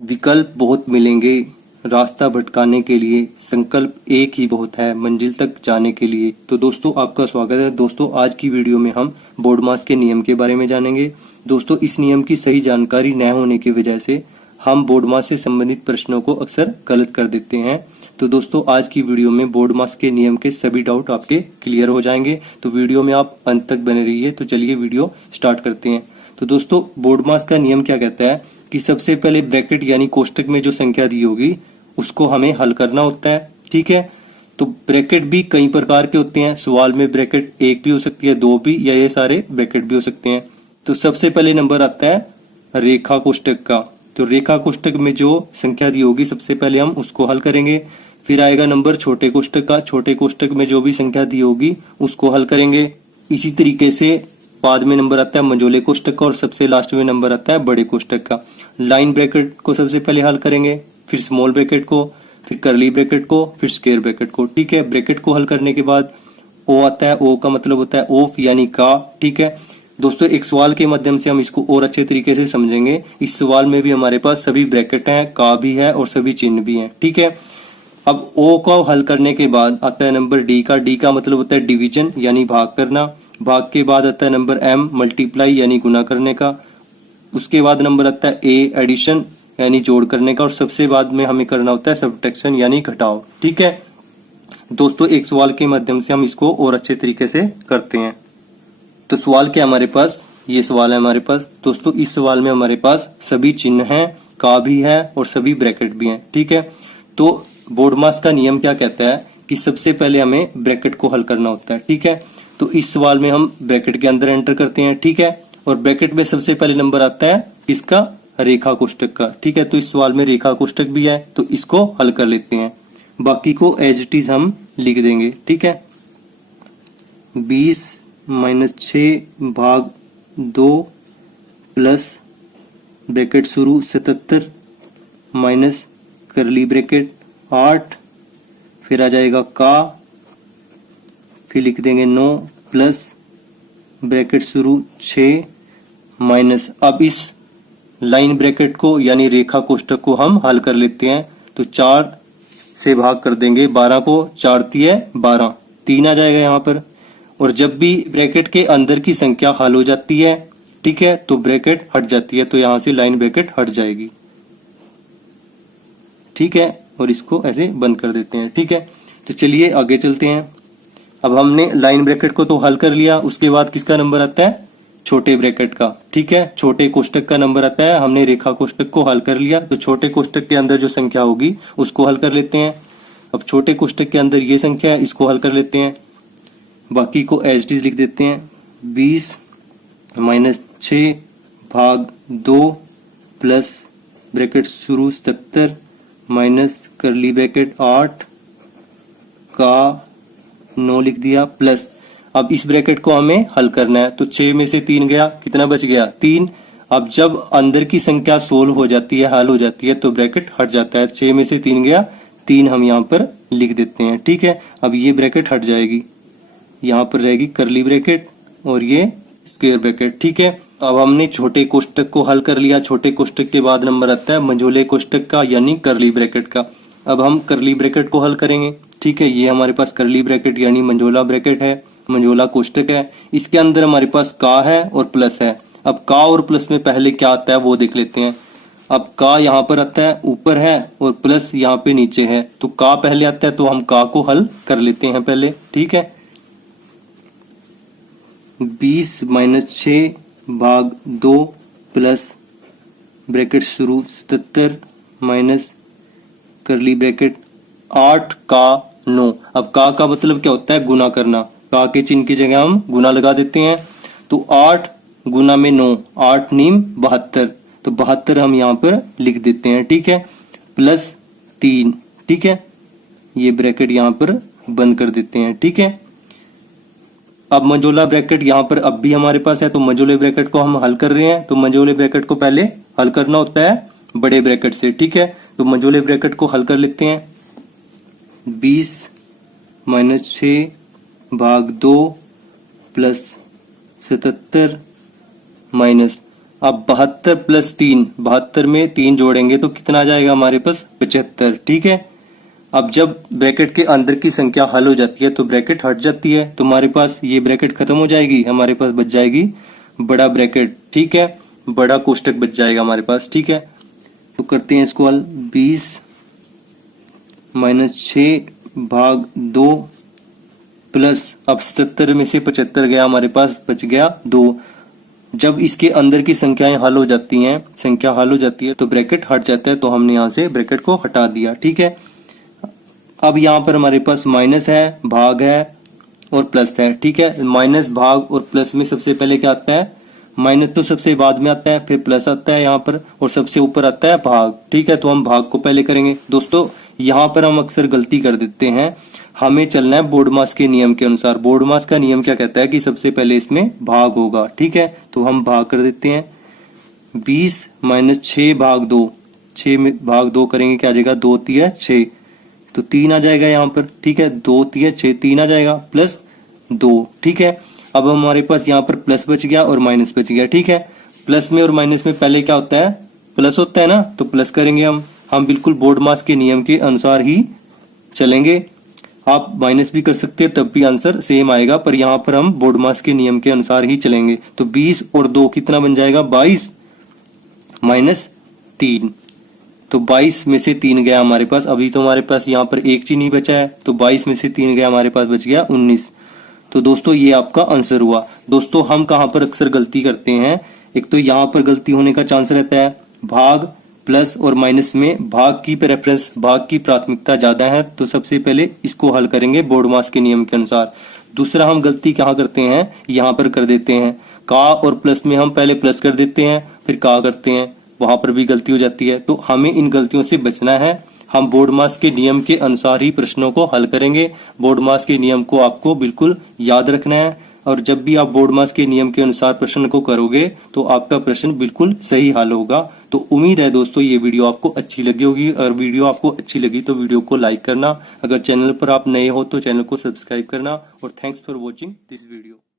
विकल्प बहुत मिलेंगे रास्ता भटकाने के लिए, संकल्प एक ही बहुत है मंजिल तक जाने के लिए। तो दोस्तों आपका स्वागत है। दोस्तों आज की वीडियो में हम बोर्ड मास के नियम के बारे में जानेंगे। दोस्तों इस नियम की सही जानकारी न होने की वजह से हम बोर्ड मास से संबंधित प्रश्नों को अक्सर गलत कर देते हैं। तो दोस्तों आज की वीडियो में बोर्ड मास के नियम के सभी डाउट आपके क्लियर हो जाएंगे। तो वीडियो में आप अंत तक बने रहिए। तो चलिए वीडियो स्टार्ट करते हैं। तो दोस्तों बोर्ड मास का नियम क्या कहता है कि सबसे पहले ब्रैकेट यानी कोष्टक में जो संख्या दी होगी उसको हमें हल करना होता है। ठीक है, तो ब्रैकेट भी कई प्रकार के होते हैं। सवाल में ब्रैकेट एक भी हो सकती है, दो भी, या ये सारे ब्रैकेट भी हो सकते हैं। तो सबसे पहले नंबर आता है रेखा कोष्टक का। तो रेखा कोष्टक में जो संख्या दी होगी सबसे पहले हम उसको हल करेंगे। फिर आएगा नंबर छोटे कोष्टक का। छोटे कोष्टक में जो भी संख्या दी होगी उसको हल करेंगे। इसी तरीके से बाद में नंबर आता है मंझोले कोष्टक का और सबसे लास्ट में नंबर आता है बड़े कोष्टक का। लाइन ब्रैकेट को सबसे पहले हल करेंगे, फिर स्मॉल ब्रैकेट को, फिर करली ब्रैकेट को, फिर स्क्वायर ब्रैकेट को। ठीक है, ब्रैकेट को हल करने के बाद ओ आता है। ओ का मतलब होता है ऑफ यानी का। ठीक है दोस्तों, एक सवाल के माध्यम से हम इसको और अच्छे तरीके से समझेंगे। इस सवाल में भी हमारे पास सभी ब्रैकेट हैं, का भी है और सभी चिन्ह भी हैं। ठीक है, अब ओ को हल करने के बाद आता है नंबर डी का। डी का मतलब होता है डिवीजन यानी भाग करना। भाग के बाद आता है नंबर एम मल्टीप्लाई यानी गुना करने का। उसके बाद नंबर आता है ए एडिशन यानी जोड़ करने का। और सबसे बाद में हमें करना होता है सब्ट्रैक्शन यानी घटाव। ठीक है दोस्तों, एक सवाल के माध्यम से हम इसको और अच्छे तरीके से करते हैं। तो सवाल क्या हमारे पास, ये सवाल है हमारे पास। दोस्तों इस सवाल में हमारे पास सभी चिन्ह हैं, का भी है और सभी ब्रैकेट भी हैं। ठीक है, तो बोर्ड मास का नियम क्या कहता है कि सबसे पहले हमें ब्रैकेट को हल करना होता है। ठीक है, तो इस सवाल में हम ब्रैकेट के अंदर एंटर करते हैं। ठीक है, और ब्रैकेट में सबसे पहले नंबर आता है किसका, रेखा कोष्टक का। ठीक है, तो इस सवाल में रेखा कोष्टक भी है तो इसको हल कर लेते हैं। बाकी को एज इट इज हम लिख देंगे। ठीक है, 20 - 6 भाग 2 प्लस ब्रैकेट शुरू 77 माइनस करली ब्रैकेट 8, फिर आ जाएगा का, फिर लिख देंगे 9 प्लस ब्रैकेट शुरू 6 माइनस। अब इस लाइन ब्रैकेट को यानी रेखा कोष्टक को हम हल कर लेते हैं। तो 4 से भाग कर देंगे 12 को, 4 तिये 12, 3 आ जाएगा यहाँ पर। और जब भी ब्रैकेट के अंदर की संख्या हल हो जाती है, ठीक है, तो ब्रैकेट हट जाती है। तो यहां से लाइन ब्रैकेट हट जाएगी। ठीक है, और इसको ऐसे बंद कर देते हैं। ठीक है, तो चलिए आगे चलते हैं। अब हमने लाइन ब्रैकेट को तो हल कर लिया। उसके बाद किसका नंबर आता है, छोटे ब्रैकेट का। ठीक है, छोटे कोष्टक का नंबर आता है। हमने रेखा कोष्टक को हल कर लिया तो छोटे कोष्टक के अंदर जो संख्या होगी उसको हल कर लेते हैं। अब छोटे कोष्टक के अंदर ये संख्या है, इसको हल कर लेते हैं। बाकी को एज इट इज लिख देते हैं। 20 - 6 भाग 2 प्लस ब्रैकेट शुरू 70 माइनस करली ब्रैकेट 8 का 9 लिख दिया प्लस। अब इस ब्रैकेट को हमें हल करना है। तो 6 में से 3 गया, कितना बच गया, 3। अब जब अंदर की संख्या सोल्व हो जाती है, हल हो जाती है, तो ब्रैकेट हट जाता है। 6 में से 3 गया, 3 हम यहाँ पर लिख देते हैं। ठीक है, अब ये ब्रैकेट हट जाएगी, यहाँ पर रहेगी करली ब्रैकेट और ये स्क्वायर ब्रैकेट। ठीक है, अब हमने छोटे कोष्टक को हल कर लिया। छोटे कोष्टक के बाद नंबर आता है मंझोले कोष्टक का यानी करली ब्रैकेट का। अब हम करली ब्रैकेट को हल करेंगे। ठीक है, ये हमारे पास करली ब्रैकेट यानी मंझोला ब्रैकेट है, मंझोला कोष्टक है। इसके अंदर हमारे पास का है और प्लस है। अब का और प्लस में पहले क्या आता है वो देख लेते हैं। अब का यहाँ पर आता है, ऊपर है, और प्लस यहाँ पे नीचे है। तो का पहले आता है तो हम का को हल कर लेते हैं पहले। ठीक है, 20 - 6 भाग 2 प्लस ब्रैकेट शुरू 77 माइनस करली ब्रैकेट 8 का 9। अब का मतलब क्या होता है, गुना करना। का के चिन्ह की जगह हम गुना लगा देते हैं। तो 8 गुना में 9, 8 नीम 72, तो 72 हम यहाँ पर लिख देते हैं। ठीक है, प्लस 3। ठीक है, ये ब्रैकेट यहाँ पर बंद कर देते हैं। ठीक है, अब मंझोला ब्रैकेट यहाँ पर अब भी हमारे पास है, तो मंझोले ब्रैकेट को हम हल कर रहे हैं। तो मंझोले ब्रैकेट को पहले हल करना होता है बड़े ब्रैकेट से। ठीक है, तो मंझोले ब्रैकेट को हल कर लेते हैं। 20 - 6 भाग 2 प्लस 77 माइनस अब 72 प्लस 3, 72 में 3 जोड़ेंगे तो कितना आ जाएगा हमारे पास 75। ठीक है, अब जब ब्रैकेट के अंदर की संख्या हल हो जाती है तो ब्रैकेट हट जाती है, तो हमारे पास ये ब्रैकेट खत्म हो जाएगी, हमारे पास बच जाएगी बड़ा ब्रैकेट। ठीक है, बड़ा कोष्टक बच जाएगा हमारे पास। ठीक है, तो करते हैं इसको हल। 20 - 6 भाग 2 प्लस, अब 77 में से 75 गया, हमारे पास बच गया 2। जब इसके अंदर की संख्याएं हल हो जाती हैं, संख्या हल हो जाती है तो ब्रैकेट हट जाता है, तो हमने यहाँ से ब्रैकेट को हटा दिया। ठीक है, अब यहाँ पर हमारे पास माइनस है, भाग है और प्लस है। ठीक है, माइनस, भाग और प्लस में सबसे पहले क्या आता है, माइनस तो सबसे बाद में आता है, फिर प्लस आता है यहाँ पर और सबसे ऊपर आता है भाग। ठीक है, तो हम भाग को पहले करेंगे। दोस्तों यहाँ पर हम अक्सर गलती कर देते हैं, हमें चलना है बोर्डमास के नियम के अनुसार। बोर्डमास का नियम क्या कहता है कि सबसे पहले इसमें भाग होगा। ठीक है, तो हम भाग कर देते हैं। 20 - 6 भाग 2, 6 में भाग 2 करेंगे, क्या आ जाएगा, 2 × 6, तो 3 आ जाएगा यहाँ पर। ठीक है, 2 × 6, 3 आ जाएगा प्लस 2। ठीक है, अब हमारे पास यहाँ पर प्लस बच गया और माइनस बच गया। ठीक है, प्लस में और माइनस में पहले क्या होता है, प्लस होता है ना, तो प्लस करेंगे हम बिल्कुल बोर्डमास के नियम के अनुसार ही चलेंगे। आप माइनस भी कर सकते हैं, तब भी आंसर सेम आएगा, पर यहाँ पर हम बोर्डमास के नियम के अनुसार ही चलेंगे। तो 20 और 2 कितना बन जाएगा, 22 - 3, तो 22 में से 3 गया हमारे पास। अभी तो हमारे पास यहाँ पर एक चीज नहीं बचा है, तो 22 में से 3 गया, हमारे पास बच गया 19। तो दोस्तों ये आपका आंसर हुआ। दोस्तों हम कहाँ पर अक्सर गलती करते हैं, एक तो यहाँ पर गलती होने का चांस रहता है, भाग प्लस और माइनस में भाग की प्रेफरेंस, भाग की प्राथमिकता ज्यादा है, तो सबसे पहले इसको हल करेंगे बोर्डमास के नियम के अनुसार। दूसरा हम गलती कहाँ करते हैं, यहाँ पर कर देते हैं, का और प्लस में हम पहले प्लस कर देते हैं फिर का करते हैं, वहां पर भी गलती हो जाती है। तो हमें इन गलतियों से बचना है, हम बोर्डमास के नियम के अनुसार ही प्रश्नों को हल करेंगे। बोर्डमास के नियम को आपको बिल्कुल याद रखना है, और जब भी आप बोर्डमास के नियम के अनुसार प्रश्न को करोगे तो आपका प्रश्न बिल्कुल सही हल होगा। तो उम्मीद है दोस्तों ये वीडियो आपको अच्छी लगी होगी। अगर वीडियो आपको अच्छी लगी तो वीडियो को लाइक करना, अगर चैनल पर आप नए हो तो चैनल को सब्सक्राइब करना, और thanks for watching this video.